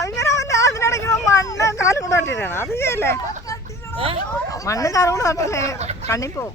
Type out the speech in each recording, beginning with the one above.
ഇങ്ങനെ അതിനിടയ്ക്ക് മണ്ണ് കാലും കൂടെ തട്ടിട്ടാണ് അത് ചെയ്യല്ലേ മണ്ണ് കാലും കൂടെ തട്ടല്ലേ കണ്ണിപ്പോവും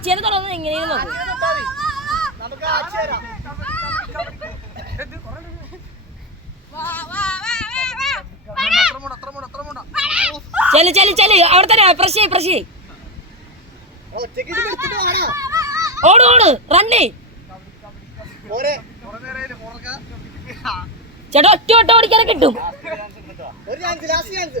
അച്ഛനെ തുടർന്ന് എങ്ങനെയാണ് ചെൽ ചെൽ ചെൽ. അവിടെ തന്നെ പ്രശ്നേ പ്രശ്നേ ഓട് ഓട്. റണ്ണേ ചേട്ടാ ഒറ്റ ഓട്ടം ഓടിക്കാനൊക്കെ കിട്ടും. ഒരു ചാൻസ് ലാസ്റ്റ് ചാൻസ്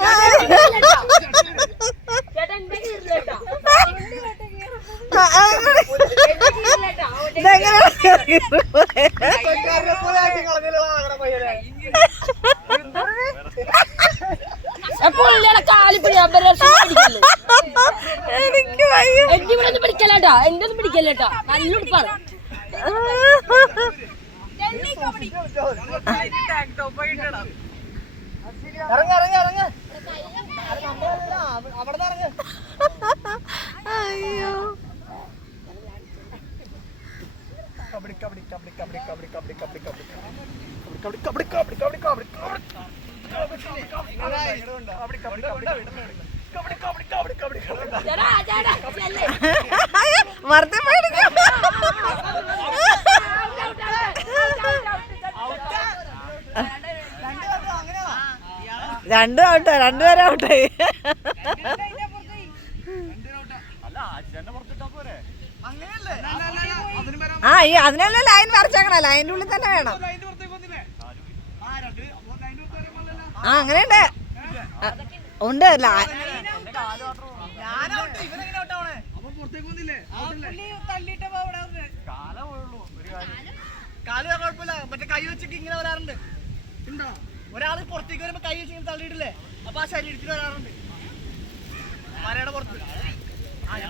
എപ്പോൾ കാലിപ്പിടി പിടിക്കല്ലേ? എനിക്ക് വയ്യ. എന്റെ ഇവിടെ ഒന്നും പിടിക്കല്ലേട്ടാ എന്റെ ഒന്നും പിടിക്കല്ലേട്ടാ നല്ല ഉടുപ്പാണ്. ഇറങ്ങ ഇറങ്ങ ഇറങ്ങ. അയ്യോ. കബഡി കബഡി കബഡി കബഡി കബഡി കബഡി കബഡി കബഡി കബഡി കബഡി കബഡി കബഡി കബഡി. മരത്തെ പേടിക്കും രണ്ടും ഔട്ടോ രണ്ടുപേരും ഔട്ടായി ആ ഈ അതിനുള്ള ലൈൻ വരച്ചേക്കണം? ലൈനിന്റെ ഉള്ളിൽ തന്നെ വേണം. ആ അങ്ങനെയുണ്ട്. ഉണ്ട്. ഒരാൾ പുറത്തേക്ക് വരുമ്പോ കൈ വെച്ച് തള്ളിയിട്ടില്ലേ അപ്പൊ ആ ശരീരത്തിൽ വരാറുണ്ട്. മലയുടെ പുറത്ത് ആ ഞാൻ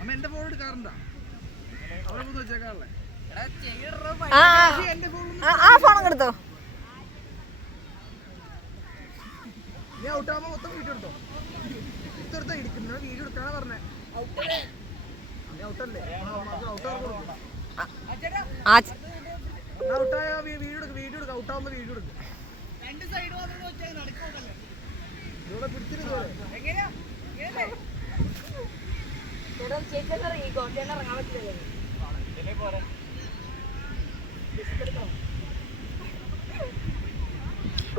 അമ്മ എന്റെ ഫോൺ എടുക്കാറുണ്ടോ? അവിടെ പോയി വെച്ചേക്കാറല്ലേ ആ ഫോൺ എടുത്തോ. നീ ഔട്ടാകുമ്പോ മൊത്തം വീഡിയോ എടുത്തോ. ഇതെടുത്തോ ഇടിക്കുന്ന വീഡിയോ എടുക്കാനാ പറഞ്ഞേ. ഔട്ടല്ലേ ഔട്ടായ വീഡിയോ എടുക്കും വീഡിയോ എടുക്കും. ഔട്ടാകുമ്പോ വീഡിയോ എടുക്കും. രണ്ട് സൈഡ് മാത്രം ചേച്ചി ഇറങ്ങാൻ പറ്റില്ല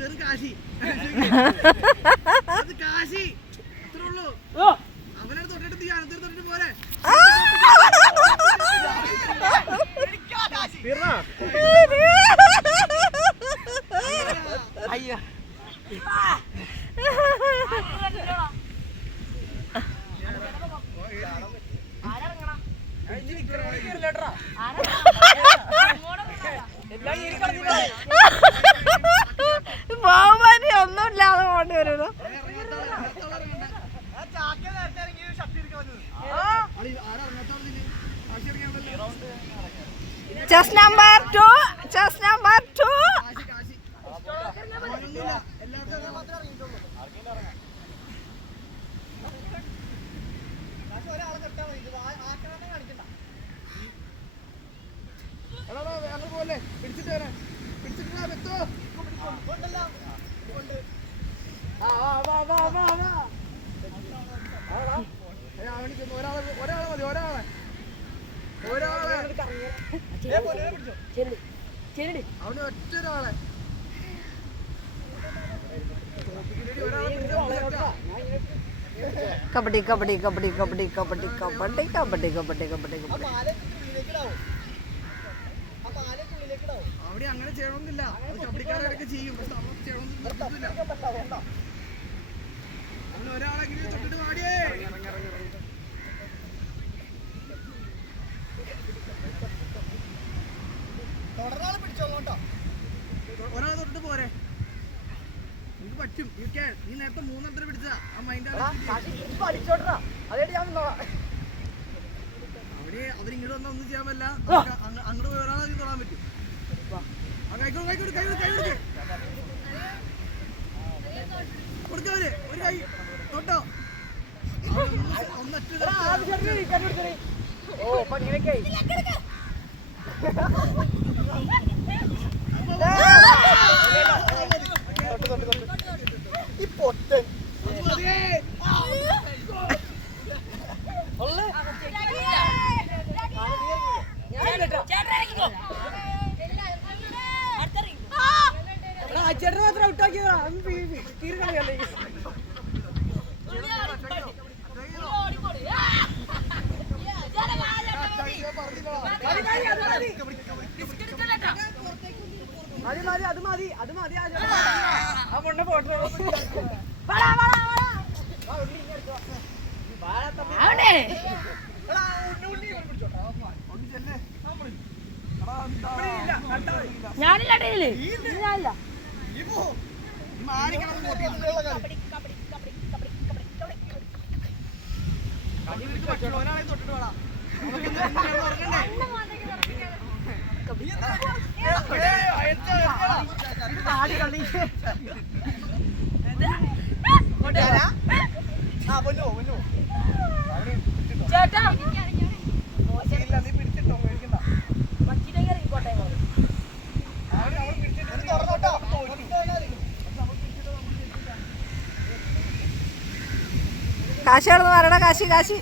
വെറും കാശി. അത് കാശി. അത്രേ ഉള്ളൂ. അവനെ തൊട്ടിട്ട് നീ അനന്തിനെ തൊട്ടിട്ട് പോരെ. chest number 2 kabaddi kabaddi kabaddi kabaddi kabaddi kabaddi kabaddi kabaddi kabaddi kabaddi. അവിടെ അങ്ങനെ ചെയ്യണമെന്നില്ല. കബഡിക്കാരൊക്കെ ചെയ്യും. ഒരാളെങ്കിലും തൊട്ടിട്ട് പാടിയേ തുടർന്നാളെ പിടിച്ചോ കേട്ടോ. ഒരാളെ തൊട്ടിട്ട് പോരെ. നിനക്ക് പറ്റും. യു ക്യാൻ നീ നേരത്തെ മൂന്നെണ്ണത്തിന് പിടിച്ച ആ മൈൻഡ് അവർ അവരിങ്ങോട്ട് വന്നാൽ ഒന്നും ചെയ്യാൻ പറ്റില്ല. അങ്ങോട്ട് പോയി ഒരാളെ നീ തൊടാൻ പറ്റും. കൈക്കോട് കൈക്കോട് കൈ കൈ കൊടുക്ക് കൊടുക്കവര് ഒരു കൈ. തൊട്ടോ. ഓ ഇങ്ങനെയൊക്കെ ഈ പൊട്ടൻ ചേട്ടനെ മാത്രം ഔട്ടാക്കിയതാ തീരുന്നല്ലേ പറഞ്ഞില്ല മതി ആ ഞാനില്ല ടീമിൽ തൊട്ടിട്ട് ചേട്ടാ നീ പിടിച്ചിട്ടോ മേടിക്കണ്ട മച്ചിലേക്ക് ഇറങ്ങിക്കോട്ടെ തുറന്നോട്ടോ കാശി അവിടെ പറയണ കാശി കാശി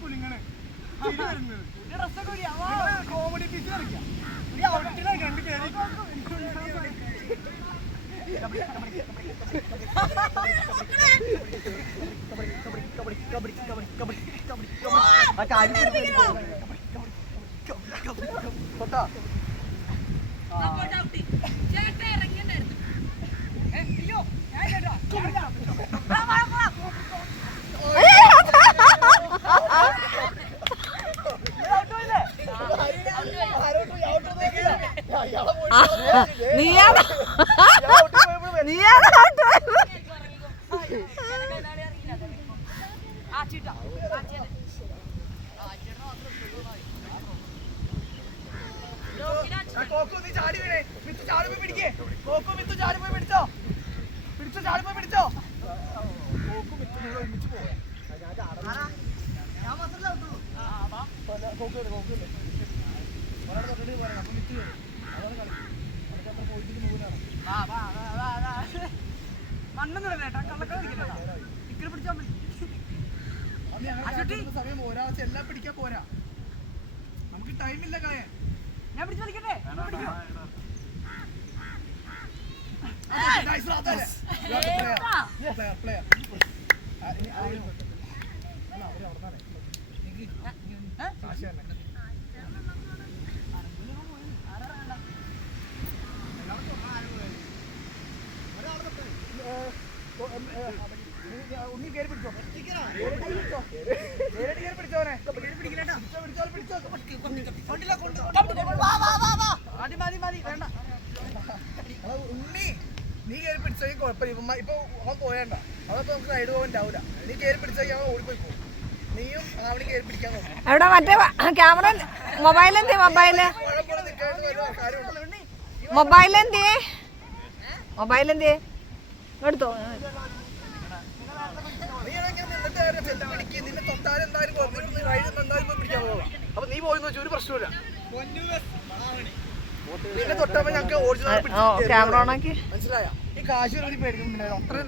കുലുങ്ങണ് ചിരി വരുന്നത് കോമഡി പീസ് കോക്കോ നീ ചാടി വീണേ. പിടിക്കേ. പോയി പിടിച്ചോ. പിടിച്ചോ പോയി പിടിച്ചോ. ഞാൻ സമയം എല്ലാം പിടിക്കാൻ പോരാ. നമുക്ക് ടൈമില്ല കായ. ഞാൻ പിടിച്ച് കളിക്കട്ടെ പിടിക്കോ ഉണ്ണി കയറി പിടിച്ചോ കേറി കയറി പിടിച്ചോനെ പിടിച്ചോ പിടിച്ചോ മതി മതി മതി വേണ്ട ഉണ്ണി. നീ കയറി പിടിച്ചെങ്കിൽ കുഴപ്പമില്ല ഇപ്പൊ ഇപ്പൊ അവൻ പോയണ്ട അവൻ നമുക്ക് സൈഡ് പോകാൻ ഉണ്ടാവില്ല നീ കയറി പിടിച്ചെങ്കിൽ അവൻ ഓടിപ്പോയി പോകും നീയും അവന് കയറി പിടിക്കാൻ എവിടെ മറ്റേ ക്യാമറ മൊബൈൽ എന്തേ മൊബൈൽ മൊബൈൽ എന്തേ മൊബൈൽ എന്തേ എടുത്തോ നിന്നെ തൊട്ടാലും എന്തായാലും കുഴപ്പമില്ല നീ വഴി നിന്ന് എന്തായാലും പോയി പിടിക്കാൻ പോകാം അപ്പൊ നീ പോയെന്ന് വെച്ചാൽ ഒരു പ്രശ്നമില്ല നിന്നെ തൊട്ടപ്പോ ഞങ്ങൾക്ക് ഓടിച്ചു മനസ്സിലായ? ഈ കാശ് പേടിക്കുന്നുണ്ടായിരുന്നു അത്രയും